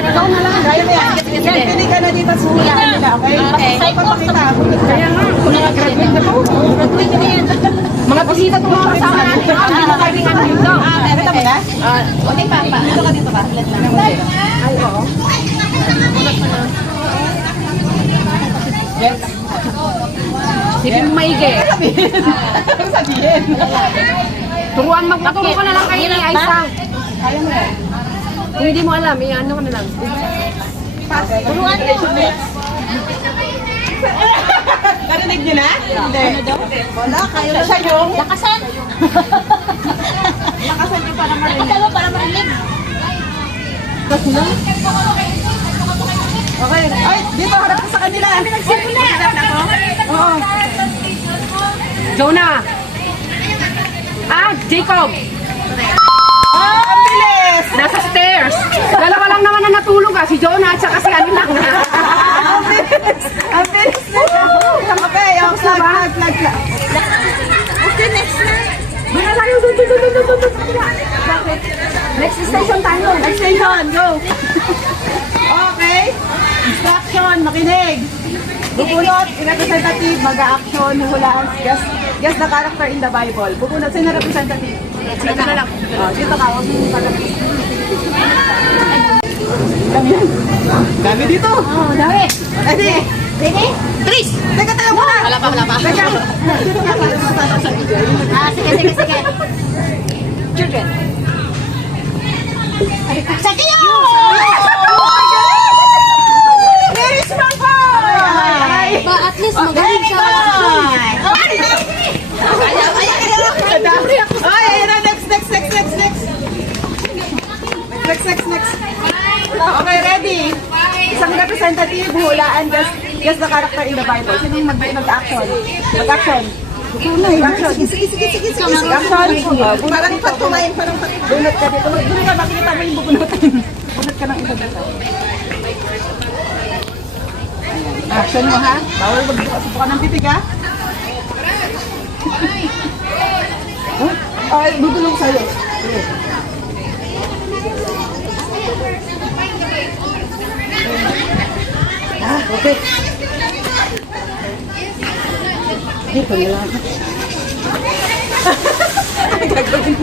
Ikaw na lang. Kaya mo yan. Pili ka na dito sa hulaan nila, okay? Okay. Papakita. Kaya nga. Graduate na po. Graduate na yan. Mga bisita itong mga kasama natin. Ano tayo nga dito? Nakita mo na? Okay pa. Dito ka dito ka. Ay, oo. Yes. Sipin mo maigi. Ano sabihin? Turuan magpaturo ko na lang kayo ni Aisa. Kaya mo yan. Kung hindi mo alam, ano ka na lang. Turuan mo. Narinig niyo na? Hindi. Wala, kayo na siya yung... Lakasan. Lakasan niyo para marinig. Lakasan mo para marinig. Okay. Ay, dito harap ko sa kanila. Harap na ako? Oo. Jonah. Jacob. Oh, ang bilis! Nasa stairs. Dalawa lang naman na natulog si Jonah at saka si ano lang. Ang bilis! Ang bilis nila! Okay, yung flag. Okay, next na. Doon na tayo, doon. Next station tayo. Next station, go! Okay. Instruction, makinig. Bubunot, representative, mag-a-action, hulaan, guess the character in the Bible. Bubunot, sino representative? Dito na lang. Dito ka, huwag mong pagkakas. Dami dito. Oh, dami. Ready? Ready? Tris. Teka, muna. Wala pa. Teka. Dito ka, para sa video. Sige. Children. Sa kayo! Very strong boy! Ba, at least magaling siya. Ay, next. Next. Okay, ready? Isang representative, hulaan, guess the character in the Bible. Sino yung mag-action? Mag-action. Sige. Action. Parang patumayin, bunot ka dito. Bunot ka, makikita mo yung bubunutin. Bunot ka ng iba dito. Action mo, ha? Bawal magsubukan ng titig, ha? Ay, bubulong sa'yo. Okay. Dito na lang. Gagawin mo.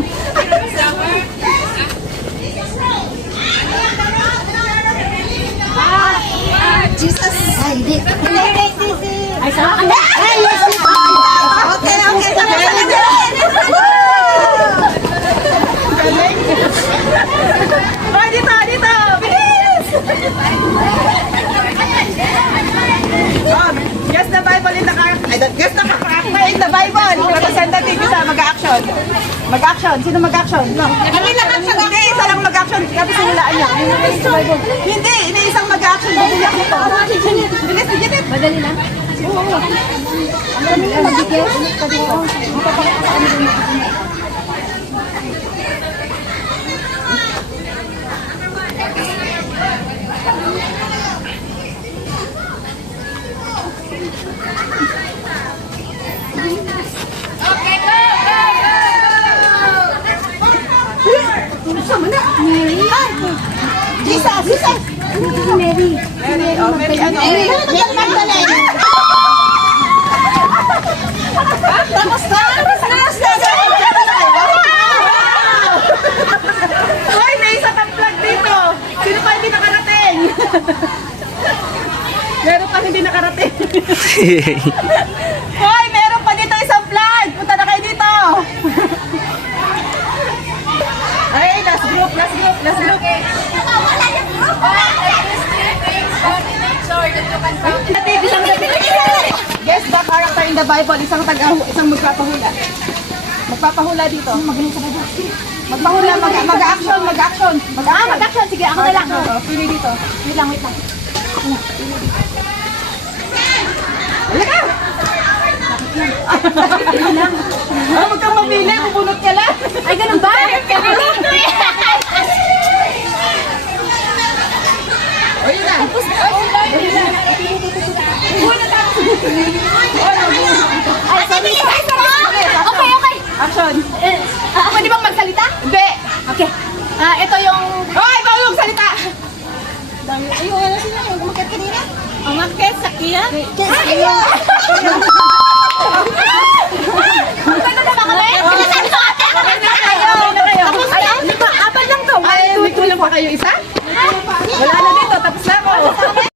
Jesus! Ay, hindi. Ay, sama ka na. Ay, yes! Okay. Galing. Ay, dito. Bilis! Guess the Bible in the character. Guess the character in the Bible. Representative isa, mag-action. Sino mag-action? Kami lang action. Hindi, isa lang mag-action. Kasi sinulaan niya. Hindi, isang mag-action. Bubulak ito. Bilis, Ginit. Madali lang. Ang dami na mabigay. Jesus! Mary. Mary, ano? Mary Magdalene. Tapos na! Hoy, may isa pang flag dito! Sino pa hindi nakarating? Meron pa hindi nakarating. Hoy, meron pa dito isang flag! Punta na kayo dito! Ay, last group. Guess the character in the Bible, isang magpapahula. Magpapahula dito. Magpahula, mag-action. Mag-action. Sige, ako na lang. Pili dito. Wait lang. Huwag kang mamili, bubunot ka lang. Ay, ganun ba? O, yun na. Ay, sorry. Okay. Action. Pwede bang magsalita? Hindi. Okay. Ito yung... Hoy, bawal magsalita. Umakit sa kiya? Kiya!